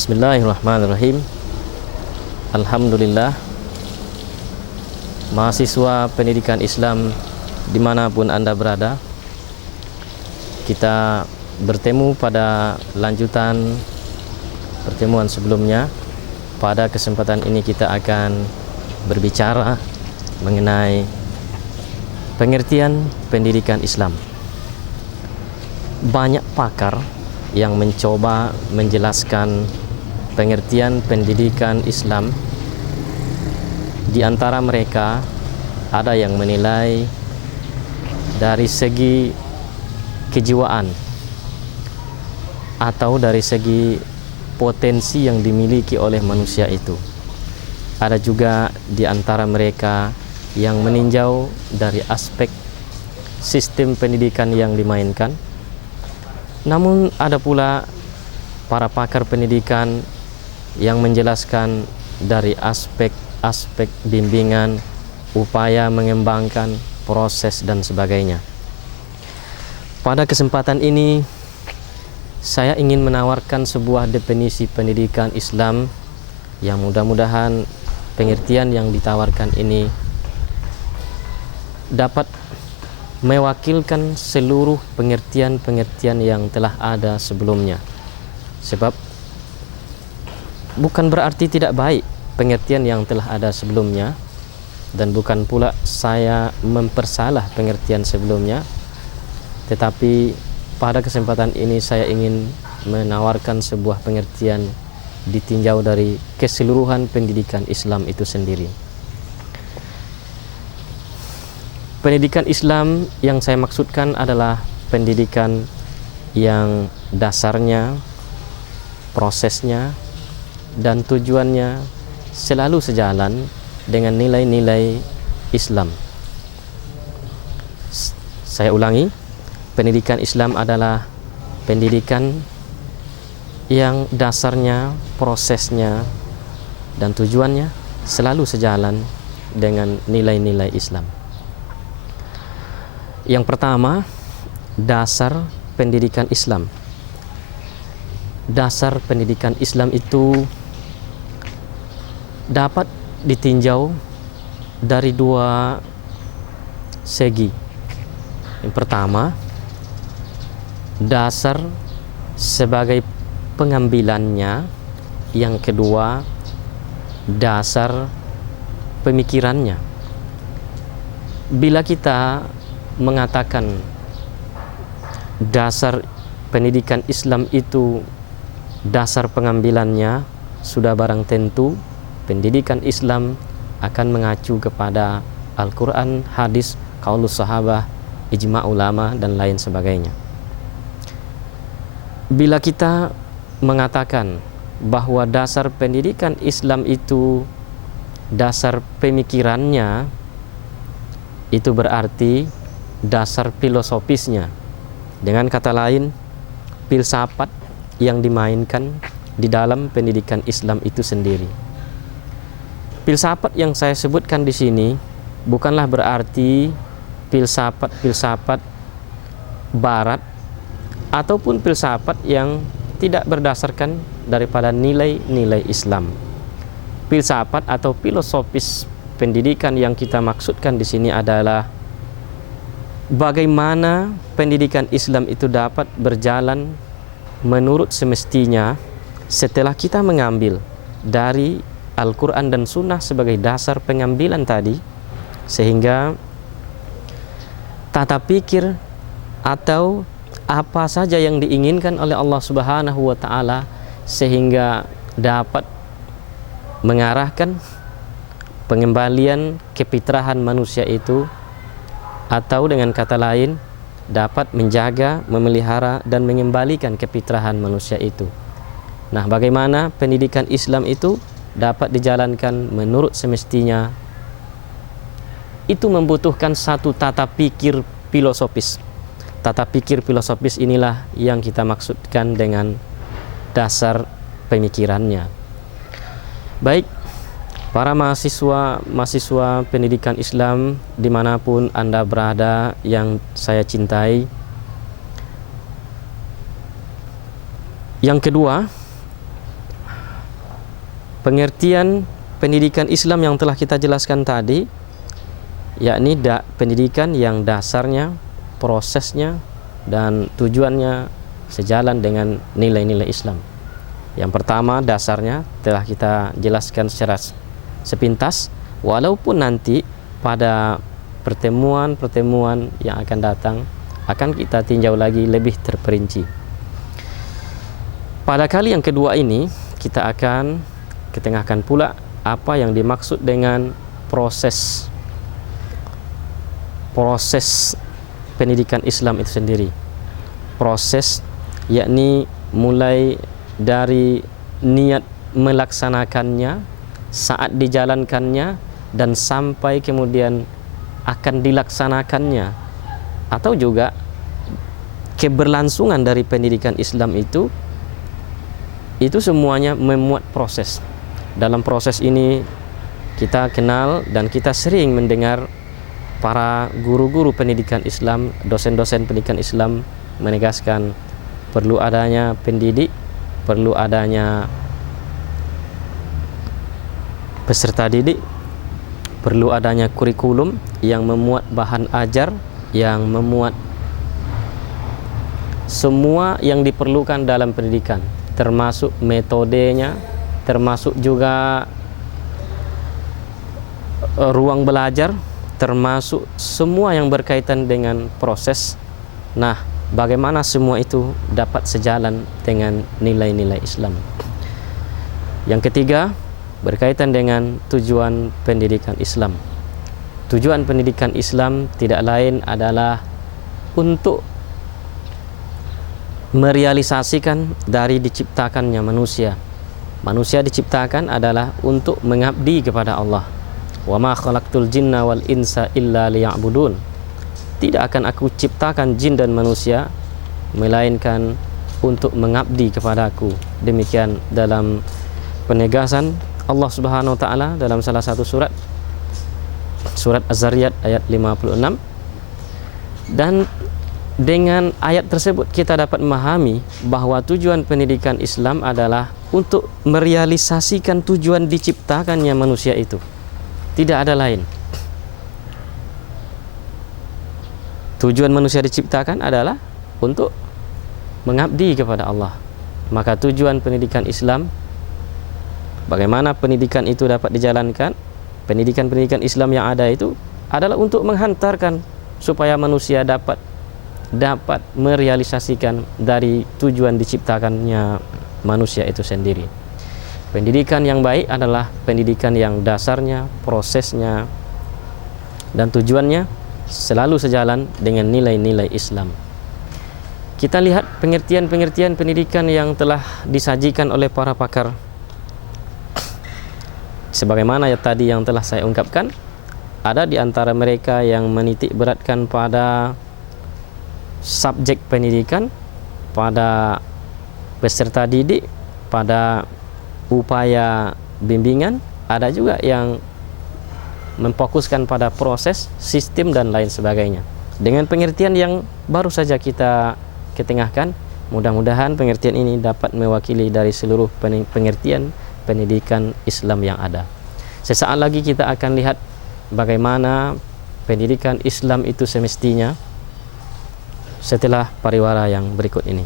Bismillahirrahmanirrahim. Alhamdulillah, mahasiswa pendidikan Islam dimanapun Anda berada, kita bertemu pada lanjutan pertemuan sebelumnya. Pada kesempatan ini kita akan berbicara mengenai pengertian pendidikan Islam. Banyak pakar yang mencoba menjelaskan pengertian pendidikan Islam. Di antara mereka ada yang menilai dari segi kejiwaan atau dari segi potensi yang dimiliki oleh manusia itu. Ada juga di antara mereka yang meninjau dari aspek sistem pendidikan yang dimainkan. Namun ada pula para pakar pendidikan yang menjelaskan dari aspek-aspek bimbingan, upaya mengembangkan proses dan sebagainya. Pada kesempatan ini saya ingin menawarkan sebuah definisi pendidikan Islam yang mudah-mudahan pengertian yang ditawarkan ini dapat mewakilkan seluruh pengertian-pengertian yang telah ada sebelumnya. Sebab bukan berarti tidak baik pengertian yang telah ada sebelumnya, dan bukan pula saya mempersalah pengertian sebelumnya, tetapi pada kesempatan ini saya ingin menawarkan sebuah pengertian ditinjau dari keseluruhan pendidikan Islam itu sendiri. Pendidikan Islam yang saya maksudkan adalah pendidikan yang dasarnya, prosesnya, dan tujuannya selalu sejalan dengan nilai-nilai Islam. Saya ulangi, pendidikan Islam adalah pendidikan yang dasarnya, prosesnya, dan tujuannya selalu sejalan dengan nilai-nilai Islam. Yang pertama, dasar pendidikan Islam. Dasar pendidikan Islam itu dapat ditinjau dari dua segi. Yang pertama, dasar sebagai pengambilannya. Yang kedua, dasar pemikirannya. Bila kita mengatakan dasar pendidikan Islam itu dasar pengambilannya, sudah barang tentu pendidikan Islam akan mengacu kepada Al-Quran, hadis, qaulus sahabah, ijma' ulama, dan lain sebagainya. Bila kita mengatakan bahwa dasar pendidikan Islam itu dasar pemikirannya, itu berarti dasar filosofisnya. Dengan kata lain, filsafat yang dimainkan di dalam pendidikan Islam itu sendiri. Filsafat yang saya sebutkan di sini bukanlah berarti filsafat Barat ataupun filsafat yang tidak berdasarkan daripada nilai-nilai Islam. Filsafat atau filosofis pendidikan yang kita maksudkan di sini adalah bagaimana pendidikan Islam itu dapat berjalan menurut semestinya setelah kita mengambil dari Al-Quran dan Sunnah sebagai dasar pengambilan tadi, sehingga tata pikir atau apa saja yang diinginkan oleh Allah Subhanahu wa Ta'ala sehingga dapat mengarahkan pengembalian kefitrahan manusia itu, atau dengan kata lain dapat menjaga, memelihara, dan mengembalikan kefitrahan manusia itu. Nah, bagaimana pendidikan Islam itu dapat dijalankan menurut semestinya? Itu membutuhkan satu tata pikir filosofis. Tata pikir filosofis inilah yang kita maksudkan dengan dasar pemikirannya. Baik, para mahasiswa pendidikan Islam dimanapun Anda berada yang saya cintai. Yang kedua, pengertian pendidikan Islam yang telah kita jelaskan tadi, yakni pendidikan yang dasarnya, prosesnya, dan tujuannya sejalan dengan nilai-nilai Islam. Yang pertama, dasarnya telah kita jelaskan secara sepintas, walaupun nanti pada pertemuan-pertemuan yang akan datang akan kita tinjau lagi lebih terperinci. Pada kali yang kedua ini kita akan ketengahkan pula apa yang dimaksud dengan proses pendidikan Islam itu sendiri. Proses yakni mulai dari niat melaksanakannya, saat dijalankannya, dan sampai kemudian akan dilaksanakannya, atau juga keberlangsungan dari pendidikan Islam itu semuanya memuat proses. Dalam proses ini kita kenal dan kita sering mendengar para guru-guru pendidikan Islam, dosen-dosen pendidikan Islam menegaskan perlu adanya pendidik, perlu adanya peserta didik, perlu adanya kurikulum yang memuat bahan ajar, yang memuat semua yang diperlukan dalam pendidikan, termasuk metodenya, termasuk juga ruang belajar, termasuk semua yang berkaitan dengan proses. Nah, bagaimana semua itu dapat sejalan dengan nilai-nilai Islam. Yang ketiga, berkaitan dengan tujuan pendidikan Islam. Tujuan pendidikan Islam tidak lain adalah untuk merealisasikan dari diciptakannya manusia. Manusia diciptakan adalah untuk mengabdi kepada Allah. Wa ma khalaqtul jinna wal insa illa liya'budun. Tidak akan aku ciptakan jin dan manusia melainkan untuk mengabdi kepadaku. Demikian dalam penegasan Allah Subhanahu wa taala dalam salah satu surat Az-Zariyat ayat 56. Dan dengan ayat tersebut kita dapat memahami bahwa tujuan pendidikan Islam adalah untuk merealisasikan tujuan diciptakannya manusia itu. Tidak ada lain. Tujuan manusia diciptakan adalah untuk mengabdi kepada Allah. Maka tujuan pendidikan Islam, bagaimana pendidikan itu dapat dijalankan? Pendidikan-pendidikan Islam yang ada itu adalah untuk menghantarkan supaya manusia dapat merealisasikan dari tujuan diciptakannya manusia itu sendiri. Pendidikan yang baik adalah pendidikan yang dasarnya, prosesnya, dan tujuannya selalu sejalan dengan nilai-nilai Islam. Kita lihat pengertian-pengertian pendidikan yang telah disajikan oleh para pakar. Sebagaimana tadi yang telah saya ungkapkan, ada di antara mereka yang menitik beratkan pada subjek pendidikan, pada peserta didik, pada upaya bimbingan. Ada juga yang memfokuskan pada proses, sistem, dan lain sebagainya. Dengan pengertian yang baru saja kita ketengahkan, mudah-mudahan pengertian ini dapat mewakili dari seluruh pengertian pendidikan Islam yang ada. Sesaat lagi kita akan lihat bagaimana pendidikan Islam itu semestinya setelah pariwara yang berikut ini.